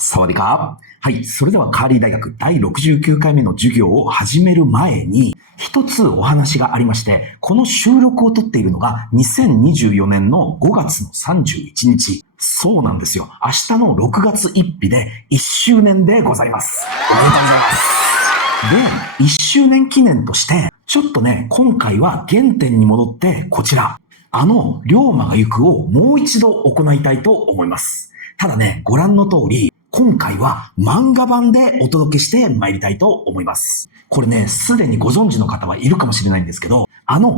サワディカー。はい。それではカーリー大学第69回目の授業を始める前に、一つお話がありまして、この収録を撮っているのが2024年の5月の31日。そうなんですよ。明日の6月1日で1周年でございます。おめでとうございます。で、1周年記念として、ちょっとね、今回は原点に戻ってこちら。龍馬が行くをもう一度行いたいと思います。ただね、ご覧の通り、今回は漫画版でお届けして参りたいと思います。これね、すでにご存知の方はいるかもしれないんですけど、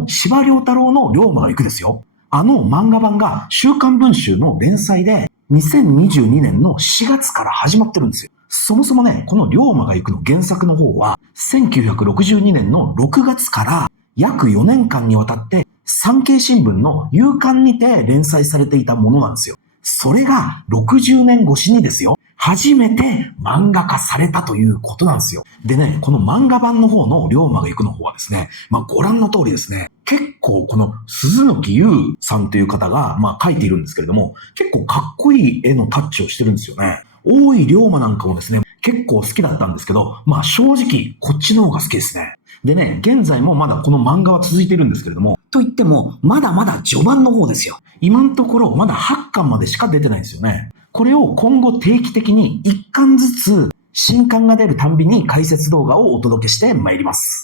司馬遼太郎の龍馬が行くですよ。漫画版が週刊文春の連載で2022年の4月から始まってるんですよ。そもそもね、この龍馬が行くの原作の方は1962年の6月から約4年間にわたって産経新聞の夕刊にて連載されていたものなんですよ。それが60年越しにですよ、初めて漫画化されたということなんですよ。でね、この漫画版の方の龍馬が行くの方はですね、ご覧の通りですね、結構この鈴木優さんという方が描いているんですけれども、結構かっこいい絵のタッチをしてるんですよね。大井龍馬なんかもですね、結構好きだったんですけど、正直こっちの方が好きですね。でね、現在もまだこの漫画は続いているんですけれども、と言っても、まだまだ序盤の方ですよ。今のところまだ8巻までしか出てないんですよね。これを今後定期的に1巻ずつ新刊が出るたんびに解説動画をお届けしてまいります。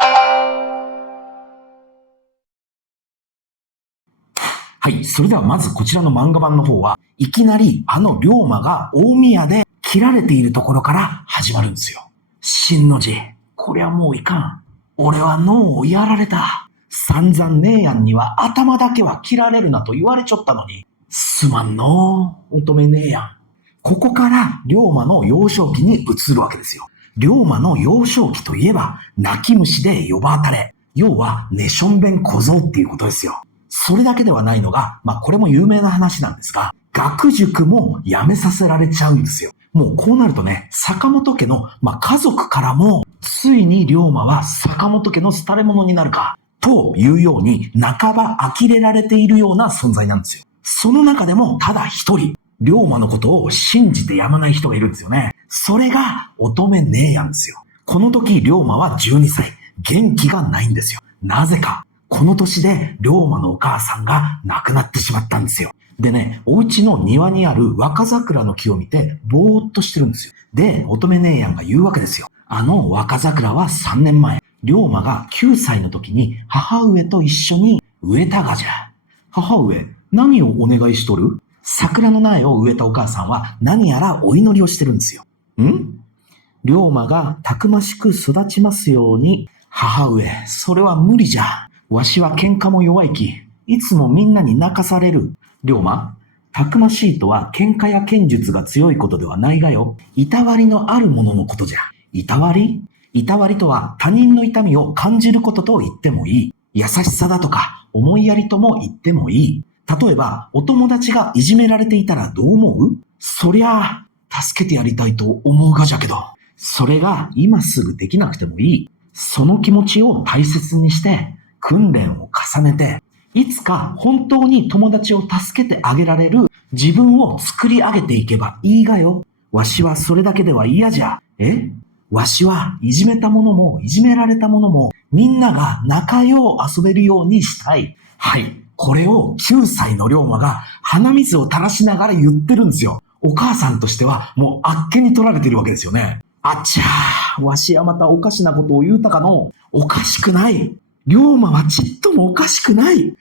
はい、それではまずこちらの漫画版の方は、いきなり龍馬が大宮で切られているところから始まるんですよ。新の字、こりゃもういかん。俺は脳をやられた。散々姉やんには頭だけは切られるなと言われちょったのに。すまんのう、乙女姉やん。ここから龍馬の幼少期に移るわけですよ。龍馬の幼少期といえば、泣き虫で呼ば当たれ。要は、ねしょんべん小僧っていうことですよ。それだけではないのが、これも有名な話なんですが、学塾も辞めさせられちゃうんですよ。もうこうなるとね、坂本家の、家族からも、ついに龍馬は坂本家の廃れ者になるか、というように、半ば呆れられているような存在なんですよ。その中でも、ただ一人、龍馬のことを信じてやまない人がいるんですよね。それが、乙女姉やんですよ。この時、龍馬は12歳。元気がないんですよ。なぜか。この年で龍馬のお母さんが亡くなってしまったんですよ。でね、お家の庭にある若桜の木を見てぼーっとしてるんですよ。で、乙女姉やんが言うわけですよ。若桜は3年前、龍馬が9歳の時に母上と一緒に植えたがじゃ。母上、何をお願いしとる？桜の苗を植えたお母さんは何やらお祈りをしてるんですよ。龍馬がたくましく育ちますように。母上、それは無理じゃ。わしは喧嘩も弱いき、いつもみんなに泣かされる。龍馬、たくましいとは喧嘩や剣術が強いことではないがよ。いたわりのあるもののことじゃ。いたわり？いたわりとは他人の痛みを感じることと言ってもいい。優しさだとか思いやりとも言ってもいい。例えば、お友達がいじめられていたらどう思う？そりゃあ、助けてやりたいと思うがじゃけど、それが今すぐできなくてもいい。その気持ちを大切にして、訓練を重ねて、いつか本当に友達を助けてあげられる自分を作り上げていけばいいがよ。わしはそれだけでは嫌じゃ。わしはいじめた者もいじめられた者もみんなが仲良う遊べるようにしたい。はい。これを9歳の龍馬が鼻水を垂らしながら言ってるんですよ。お母さんとしてはもうあっけに取られてるわけですよね。あっちゃー、わしはまたおかしなことを言うたかの。おかしくない。龍馬はちっともおかしくない。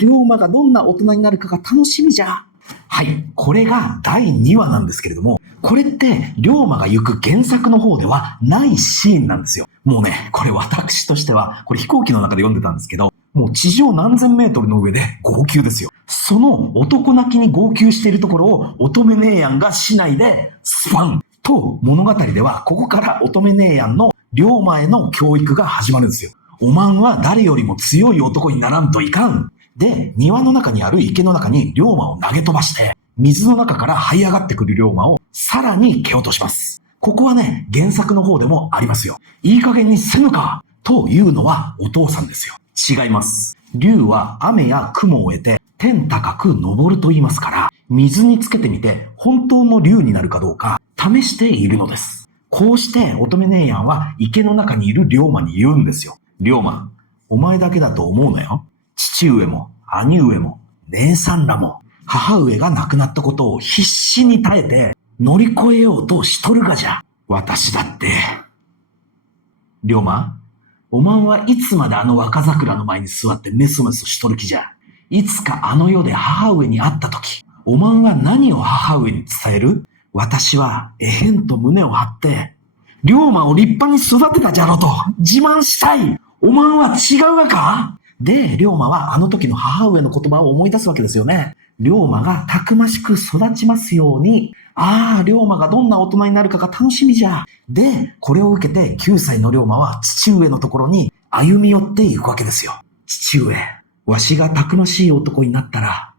龍馬がどんな大人になるかが楽しみじゃ。はい。これが第2話なんですけれども、これって龍馬が行く原作の方ではないシーンなんですよ。もうね、これ私としては、これ飛行機の中で読んでたんですけど、もう地上何千メートルの上で号泣ですよ。その男泣きに号泣しているところを乙女姉やんが市内でスパンと物語では、ここから乙女姉やんの龍馬への教育が始まるんですよ。おまんは誰よりも強い男にならんといかん。で、庭の中にある池の中に龍馬を投げ飛ばして、水の中から這い上がってくる龍馬をさらに蹴落とします。ここはね、原作の方でもありますよ。いい加減にせぬかというのはお父さんですよ。違います。龍は雨や雲を得て天高く昇ると言いますから、水につけてみて本当の竜になるかどうか試しているのです。こうして乙女姉やんは池の中にいる龍馬に言うんですよ。龍馬、お前だけだと思うなよ。父上も兄上も姉さんらも母上が亡くなったことを必死に耐えて乗り越えようとしとるがじゃ。私だって。龍馬、おまんはいつまであの若桜の前に座ってメソメソしとる気じゃ。いつかあの世で母上に会ったとき、おまんは何を母上に伝える？私はえへんと胸を張って、龍馬を立派に育てたじゃろと自慢したい。おまんは違うがか？で、龍馬はあの時の母上の言葉を思い出すわけですよね。龍馬がたくましく育ちますように。ああ、龍馬がどんな大人になるかが楽しみじゃ。で、これを受けて9歳の龍馬は父上のところに歩み寄っていくわけですよ。父上、わしがたくましい男になったら、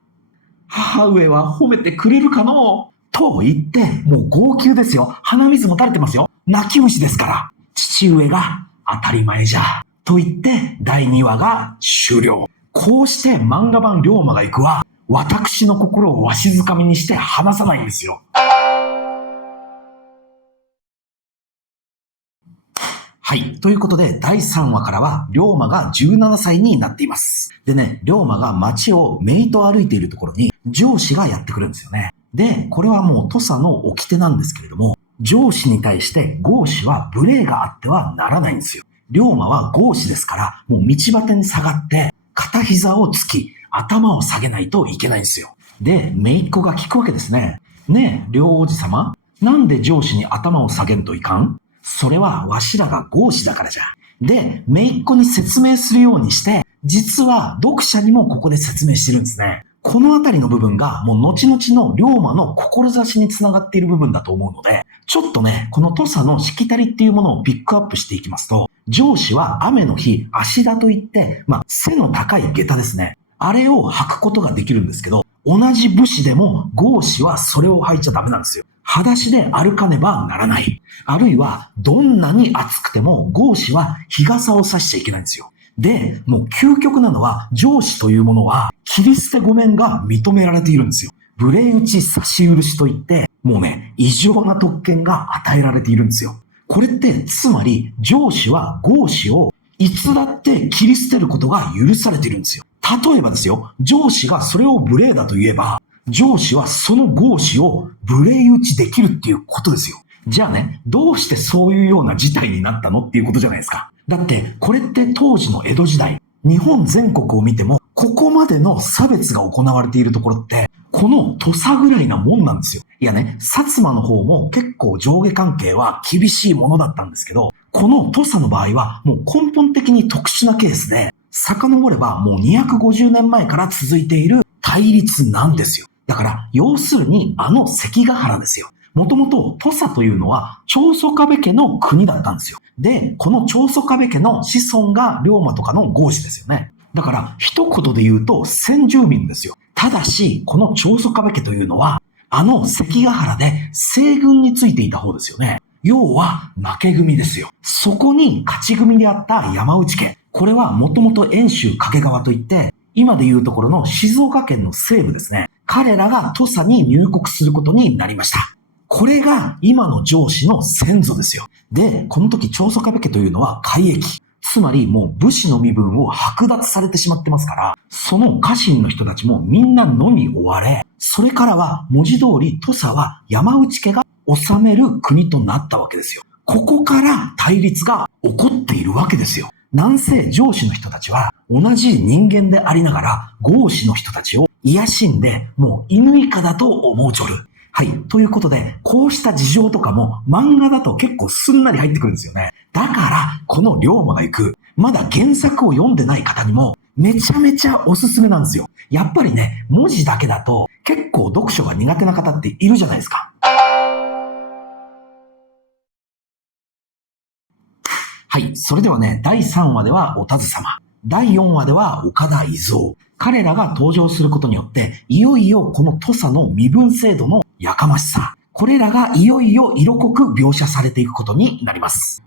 母上は褒めてくれるかのうと言って、もう号泣ですよ。鼻水も垂れてますよ。泣き虫ですから。父上が当たり前じゃ。と言って、第2話が終了。こうして漫画版龍馬が行くは、私の心をわしづかみにして離さないんですよ。はい。ということで、第3話からは、龍馬が17歳になっています。でね、龍馬が街を姪と歩いているところに、上司がやってくるんですよね。で、これはもう土佐の掟なんですけれども、上司に対して豪司は無礼があってはならないんですよ。龍馬は豪司ですから、もう道端に下がって、片膝をつき、頭を下げないといけないんですよ。で、姪っ子が聞くわけですね。ねえ、両王子様、なんで上司に頭を下げんといかん？それはわしらが豪司だからじゃ。で、姪っ子に説明するようにして、実は読者にもここで説明してるんですね。このあたりの部分がもう後々の龍馬の志につながっている部分だと思うので、ちょっとね、この土佐のしきたりっていうものをピックアップしていきますと、上司は雨の日、足田といって、背の高い下駄ですね。あれを履くことができるんですけど、同じ武士でも豪司はそれを履いちゃダメなんですよ。裸足で歩かねばならない。あるいは、どんなに暑くても豪司は日傘を差しちゃいけないんですよ。で、もう究極なのは、上司というものは、切り捨て御免が認められているんですよ。無礼打ち差し許しといって、もうね、異常な特権が与えられているんですよ。これって、つまり、上司は豪司をいつだって切り捨てることが許されているんですよ。例えばですよ、上司がそれを無礼だと言えば、上司はその豪司を無礼打ちできるっていうことですよ。じゃあね、どうしてそういうような事態になったのっていうことじゃないですか。だって、これって当時の江戸時代、日本全国を見ても、ここまでの差別が行われているところって、この土佐ぐらいなもんなんですよ。いやね、薩摩の方も結構上下関係は厳しいものだったんですけど、この土佐の場合はもう根本的に特殊なケースで、遡ればもう250年前から続いている対立なんですよ。だから、要するにあの関ヶ原ですよ。もともと土佐というのは長宗我部家の国だったんですよ。で、この長宗我部家の子孫が龍馬とかの豪司ですよね。だから、一言で言うと先住民ですよ。ただし、この長宗我部家というのは、あの関ヶ原で西軍についていた方ですよね。要は負け組ですよ。そこに勝ち組であった山内家。これはもともと遠州掛川といって、今でいうところの静岡県の西部ですね。彼らが土佐に入国することになりました。これが今の上司の先祖ですよ。で、この時長宗我部家というのは改易。つまりもう武士の身分を剥奪されてしまってますから、その家臣の人たちもみんな野に追われ、それからは文字通り土佐は山内家が治める国となったわけですよ。ここから対立が起こっているわけですよ。なんせ上司の人たちは同じ人間でありながら豪司の人たちを癒しんでもう犬以下だと思うちょる。はい。ということで、こうした事情とかも漫画だと結構すんなり入ってくるんですよね。だから、この龍馬が行く、まだ原作を読んでない方にも、めちゃめちゃおすすめなんですよ。やっぱりね、文字だけだと結構読書が苦手な方っているじゃないですか。はい。それではね、第3話ではお田津様。第4話では岡田伊蔵。彼らが登場することによって、いよいよこの土佐の身分制度のやかましさ。これらがいよいよ色濃く描写されていくことになります。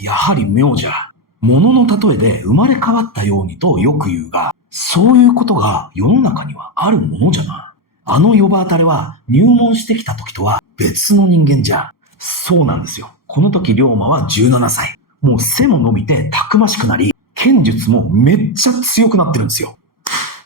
やはり妙じゃ。物の例えで生まれ変わったようにとよく言うが、そういうことが世の中にはあるものじゃな。あの呼ば当たれは入門してきた時とは別の人間じゃ。そうなんですよ。この時龍馬は17歳。もう背も伸びてたくましくなり、剣術もめっちゃ強くなってるんですよ。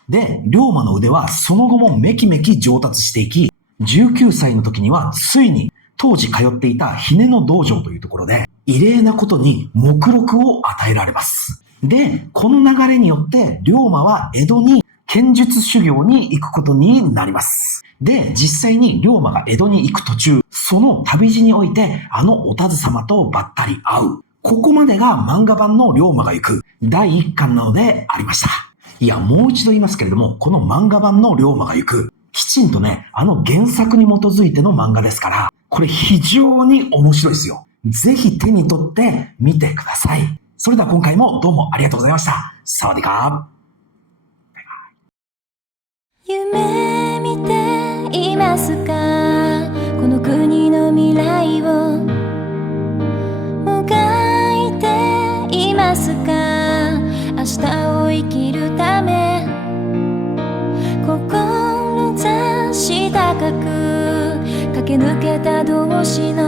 で、龍馬の腕はその後もめきめき上達していき、19歳の時にはついに当時通っていた姫野道場というところで、異例なことに目録を与えられます。で、この流れによって龍馬は江戸に剣術修行に行くことになります。で、実際に龍馬が江戸に行く途中、その旅路においてあのお田鶴様とばったり会う。ここまでが漫画版の龍馬が行く第1巻なのでありました。いや、もう一度言いますけれども、この漫画版の龍馬が行く、きちんとね、あの原作に基づいての漫画ですから、これ非常に面白いですよ。ぜひ手に取ってみてください。それでは今回もどうもありがとうございました。サワディカー。夢見ていますか？この国の未来をもがいていますか？明日を生きるため志高く駆け抜けた同志の